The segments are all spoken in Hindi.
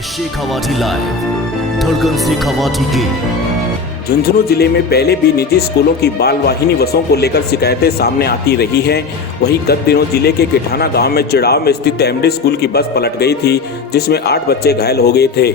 है शेखावाटी लाइव, धड़कन शेखावाटी की। झुंझुनू जिले में पहले भी निजी स्कूलों की बाल वाहिनी बसों को लेकर शिकायतें सामने आती रही हैं। वहीं गत दिनों जिले के किठाना गांव में चिड़ाव में स्थित एमडी स्कूल की बस पलट गई थी, जिसमें 8 बच्चे घायल हो गए थे।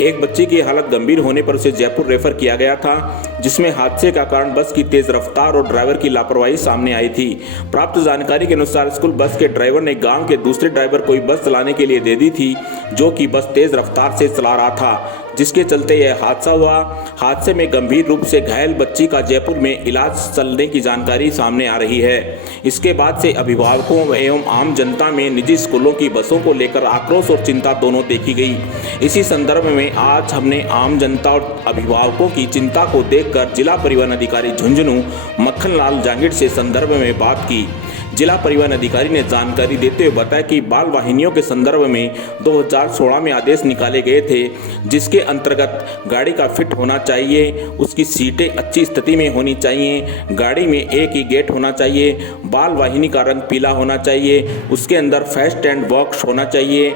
एक बच्चे की हालत गंभीर होने पर उसे जयपुर रेफर किया गया था, जिसमें हादसे का कारण बस की तेज रफ्तार और ड्राइवर की लापरवाही सामने आई थी। प्राप्त जानकारी के अनुसार स्कूल बस के ड्राइवर ने गांव के दूसरे ड्राइवर को बस चलाने के लिए दे दी थी, जो कि बस तेज रफ्तार से चला रहा था, जिसके चलते यह हादसा हुआ। हादसे में गंभीर रूप से घायल बच्ची का जयपुर में इलाज चलने की जानकारी सामने आ रही है। इसके बाद से अभिभावकों एवं आम जनता में निजी स्कूलों की बसों को लेकर आक्रोश और चिंता दोनों देखी गई। इसी संदर्भ में आज हमने आम जनता और अभिभावकों की चिंता को देखकर जिला परिवहन अधिकारी झुंझुनू मक्खनलाल जांगिड़ से संदर्भ में बात की। जिला परिवहन अधिकारी ने जानकारी देते हुए बताया कि बाल वाहिनियों के संदर्भ में 2016 में आदेश निकाले गए थे, जिसके अंतर्गत गाड़ी का फिट होना चाहिए, उसकी सीटें अच्छी स्थिति में होनी चाहिए, गाड़ी में एक ही गेट होना चाहिए, बाल वाहिनी का रंग पीला होना चाहिए, उसके अंदर फास्ट एंड बॉक्स होना चाहिए,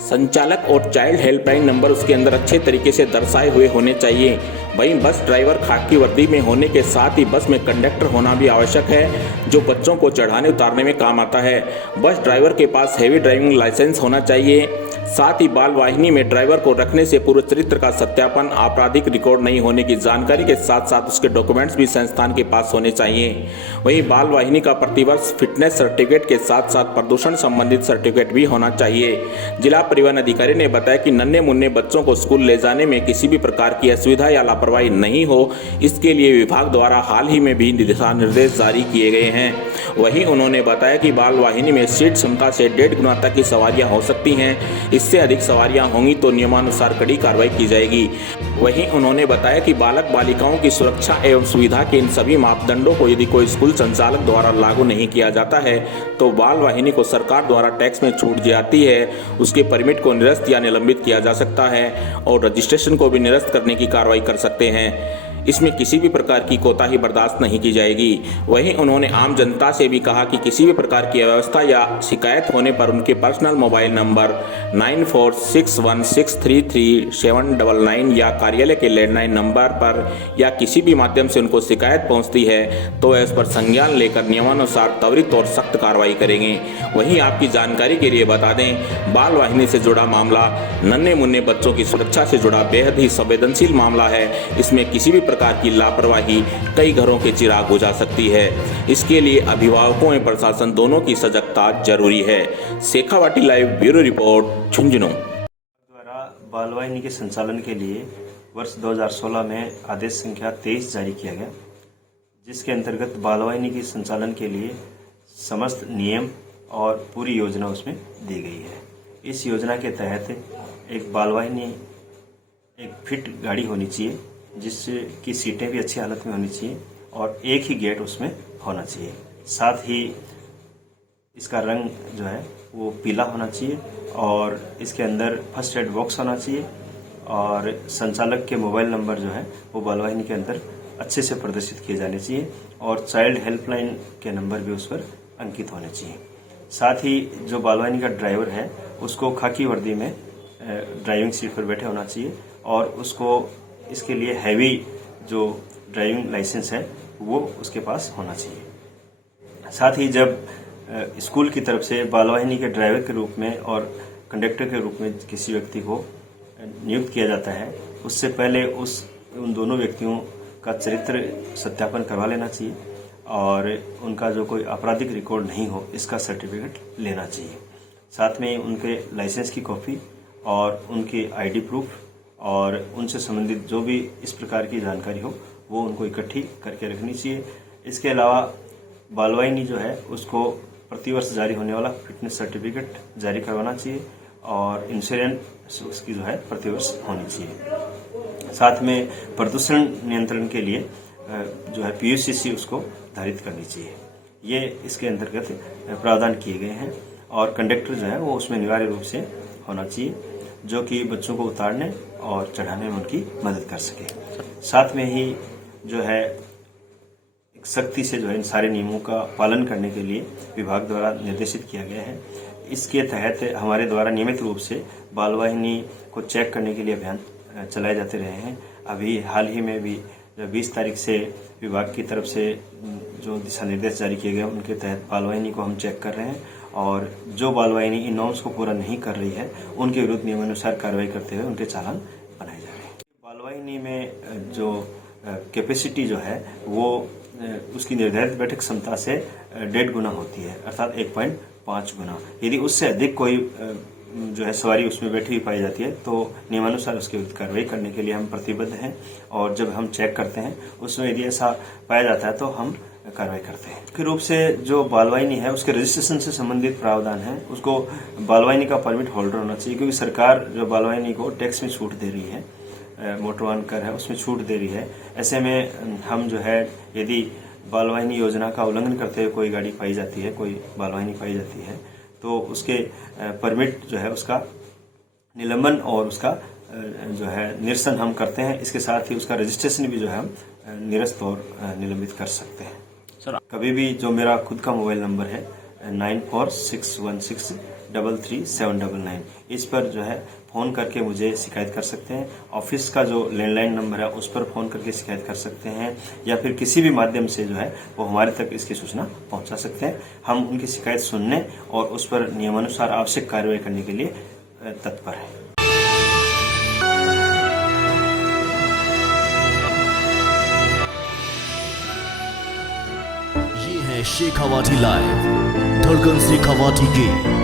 संचालक और चाइल्ड हेल्पलाइन नंबर उसके अंदर अच्छे तरीके से दर्शाए हुए होने चाहिए। वहीं बस ड्राइवर खाकी वर्दी में होने के साथ ही बस में कंडक्टर होना भी आवश्यक है, जो बच्चों को चढ़ाने उतारने में काम आता है। बस ड्राइवर के पास हैवी ड्राइविंग लाइसेंस होना चाहिए। साथ ही बाल वाहिनी में ड्राइवर को रखने से पूर्व चरित्र का सत्यापन, आपराधिक रिकॉर्ड नहीं होने की जानकारी के साथ साथ उसके डॉक्यूमेंट्स भी संस्थान के पास होने चाहिए। वहीं बाल वाहिनी का प्रतिवर्ष फिटनेस सर्टिफिकेट के साथ साथ प्रदूषण संबंधित सर्टिफिकेट भी होना चाहिए। जिला परिवहन अधिकारी ने बताया कि नन्हे मुन्ने बच्चों को स्कूल ले जाने में किसी भी प्रकार की असुविधा या लापरवाही नहीं हो, इसके लिए विभाग द्वारा हाल ही में भी दिशा निर्देश जारी किए गए हैं। वहीं उन्होंने बताया कि बाल वाहिनी में सीट क्षमता से 1.5 गुना तक की सवारियां हो सकती हैं। इससे अधिक सवारियां होंगी तो नियमानुसार कड़ी कार्रवाई की जाएगी। वहीं उन्होंने बताया कि बालक बालिकाओं की सुरक्षा एवं सुविधा के इन सभी मापदंडों को यदि कोई स्कूल संचालक द्वारा लागू नहीं किया जाता है तो बाल वाहिनी को सरकार द्वारा टैक्स में छूट जाती है, उसके परमिट को निरस्त या निलंबित किया जा सकता है और रजिस्ट्रेशन को भी निरस्त करने की कार्रवाई कर सकते हैं। इसमें किसी भी प्रकार की कोताही बर्दाश्त नहीं की जाएगी। वहीं उन्होंने आम जनता से भी कहा कि किसी भी प्रकार की अव्यवस्था या शिकायत होने पर उनके पर्सनल मोबाइल नंबर 9461633799 या कार्यालय के लैंडलाइन नंबर पर या किसी भी माध्यम से उनको शिकायत पहुंचती है तो वह इस पर संज्ञान लेकर नियमानुसार त्वरित और सख्त कार्रवाई करेंगे। वहीं आपकी जानकारी के लिए बता दें, बाल वाहिनी से जुड़ा मामला नन्हे मुन्ने बच्चों की सुरक्षा से जुड़ा बेहद ही संवेदनशील मामला है। इसमें किसी भी प्रकार की लापरवाही कई घरों के चिराग बुझा सकती है। इसके लिए अभिभावकों एवं प्रशासन दोनों की सजगता जरूरी है। Shekhawati live bureau report Jhunjhunu. द्वारा बाल वाहिनी के संचालन के लिए वर्ष 2016 में आदेश संख्या 23 जारी किया गया, जिसके अंतर्गत बाल वाहिनी के संचालन के लिए समस्त नियम और पूरी योजना उसमें दी गई है। इस योजना के तहत एक बाल वाहिनी एक फिट गाड़ी होनी चाहिए, जिसकी सीटें भी अच्छी हालत में होनी चाहिए और एक ही गेट उसमें होना चाहिए। साथ ही इसका रंग जो है वो पीला होना चाहिए और इसके अंदर फर्स्ट एड बॉक्स होना चाहिए और संचालक के मोबाइल नंबर जो है वो बाल वाहिनी के अंदर अच्छे से प्रदर्शित किए जाने चाहिए और चाइल्ड हेल्पलाइन के नंबर भी उस पर अंकित होने चाहिए। साथ ही जो बाल वाहिनी का ड्राइवर है उसको खाकी वर्दी में ड्राइविंग सीट पर बैठे होना चाहिए और उसको इसके लिए हैवी जो ड्राइविंग लाइसेंस है वो उसके पास होना चाहिए। साथ ही जब स्कूल की तरफ से बाल वाहिनी के ड्राइवर के रूप में और कंडक्टर के रूप में किसी व्यक्ति को नियुक्त किया जाता है, उससे पहले उन दोनों व्यक्तियों का चरित्र सत्यापन करवा लेना चाहिए और उनका जो कोई आपराधिक रिकॉर्ड नहीं हो इसका सर्टिफिकेट लेना चाहिए। साथ में उनके लाइसेंस की कॉपी और उनकी आईडी प्रूफ और उनसे संबंधित जो भी इस प्रकार की जानकारी हो वो उनको इकट्ठी करके रखनी चाहिए। इसके अलावा बाल वाहिनी जो है उसको प्रतिवर्ष जारी होने वाला फिटनेस सर्टिफिकेट जारी करवाना चाहिए और इंश्योरेंस उसकी जो है प्रतिवर्ष होनी चाहिए। साथ में प्रदूषण नियंत्रण के लिए जो है PUCC उसको धारित करनी चाहिए। ये इसके अंतर्गत प्रावधान किए गए हैं और कंडक्टर जो है वो उसमें अनिवार्य रूप से होना चाहिए, जो कि बच्चों को उतारने और चढ़ाने में उनकी मदद कर सके। साथ में ही जो है एक सख्ती से जो है इन सारे नियमों का पालन करने के लिए विभाग द्वारा निर्देशित किया गया है। इसके तहत हमारे द्वारा नियमित रूप से बाल वाहिनी को चेक करने के लिए अभियान चलाए जाते रहे हैं। अभी हाल ही में भी 20 तारीख से विभाग की तरफ से जो दिशा निर्देश जारी किए गए उनके तहत बाल वाहिनी को हम चेक कर रहे हैं और जो बाल वाहिनी इन नॉर्म्स को पूरा नहीं कर रही है उनके विरुद्ध नियमानुसार कार्रवाई करते हुए उनके चालान बनाए जा रहे हैं। बाल वाहिनी में जो कैपेसिटी जो है वो उसकी निर्धारित बैठक क्षमता से 1.5 गुना होती है, अर्थात 1.5 गुना। यदि उससे अधिक कोई जो है सवारी उसमें बैठी हुई पाई जाती है तो नियमानुसार उसके विरुद्ध कार्रवाई करने के लिए हम प्रतिबद्ध हैं और जब हम चेक करते हैं उसमें यदि ऐसा पाया जाता है तो हम कार्रवाई करते हैं। मुख्य रूप से जो बाल वाहिनी है उसके रजिस्ट्रेशन से संबंधित प्रावधान है, उसको बाल वाहिनी का परमिट होल्डर होना चाहिए, क्योंकि सरकार जो बाल वाहिनी को टैक्स में छूट दे रही है, मोटर वाहन कर है उसमें छूट दे रही है। ऐसे में हम जो है यदि बाल वाहिनी योजना का उल्लंघन करते हुए कोई गाड़ी पाई जाती है, कोई बाल वाहिनी पाई जाती है तो उसके परमिट जो है उसका निलंबन और उसका जो है निरसन हम करते हैं। इसके साथ ही उसका रजिस्ट्रेशन भी जो है हम निरस्त और निलंबित कर सकते हैं। सर कभी भी जो मेरा खुद का मोबाइल नंबर है 9461633799, इस पर जो है फ़ोन करके मुझे शिकायत कर सकते हैं। ऑफिस का जो लैंडलाइन नंबर है उस पर फ़ोन करके शिकायत कर सकते हैं या फिर किसी भी माध्यम से जो है वो हमारे तक इसकी सूचना पहुंचा सकते हैं। हम उनकी शिकायत सुनने और उस पर नियमानुसार आवश्यक कार्रवाई करने के लिए तत्पर हैं। ये है शेखावाटी लाइव, धड़कन शेखावाटी की।